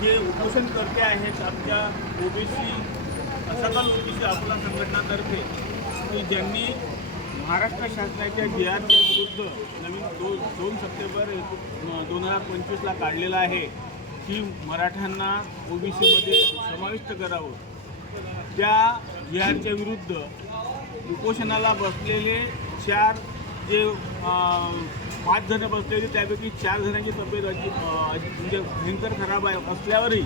जे उपोषणकर्ते आहेत आमच्या ओबीसी सकल ओबीसी अकोला संघटनातर्फे की ज्यांनी महाराष्ट्र शासनाच्या जी.आरच्या विरुद्ध नवीन 2 सप्टेंबर 2025ला काढलेला आहे की मराठ्यांना ओबीसीमध्ये समाविष्ट करावं, त्या जी.आरच्या विरुद्ध उपोषणाला बसलेले 5 जण बसलेले, त्यापैकी 4 जणांची तब्येत म्हणजे भयंकर खराब असल्यावरही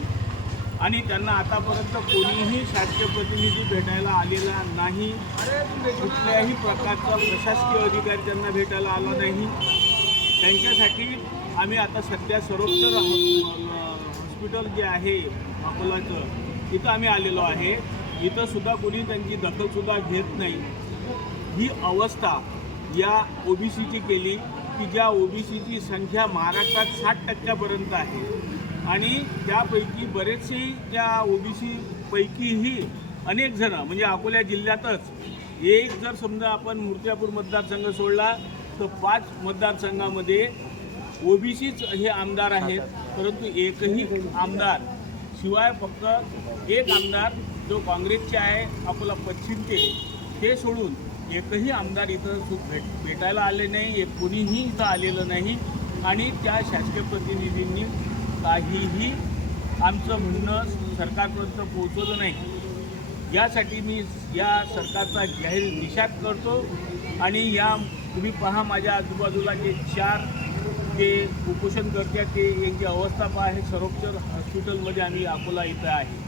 आणि त्यांना आतापर्यंत कोणीही शासकीय प्रतिनिधी भेटायला आलेला नाही, कुठल्याही प्रकारचा प्रशासकीय अधिकारी त्यांना भेटायला आला नाही. त्यांच्यासाठी आम्ही आता सध्या सर्वोत्तर हॉस्पिटल जे आहे अकोलाचं, तिथं आम्ही आलेलो आहे. इथं सुद्धा कोणी त्यांची दखलसुद्धा घेत नाही. ही अवस्था या ओबीसीची केली की ज्या ओबीसीची संख्या महाराष्ट्रात 60% आहे आणि त्यापैकी बरेचसे त्या ओबीसी पैकीही अनेक जण म्हणजे अकोला जिल्ह्यातच एक जर समजा आपण मूर्तिजापूर मतदारसंघ सोडला तर 5 मतदारसंघामध्ये ओबीसीच हे आमदार आहेत, परंतु एकही आमदार शिवाय फक्त एक आमदार जो काँग्रेसचे आहे अकोला पश्चिमचे, ते सोडून एकही आमदार इथं भेटायला आले नाही, कोणीही इथं आलेलं नाही आणि त्या शासकीय प्रतिनिधींनी काहीही आमचं म्हणणं सरकारपर्यंत पोहोचवलं नाही. यासाठी मी या सरकारचा जाहीर निषेध करतो आणि या तुम्ही पहा माझ्या आजूबाजूला जे 4 जे उपोषण करतात ते यांची अवस्था पहा. हे सर्वोच्च हॉस्पिटलमध्ये आम्ही अकोला इथं आहे.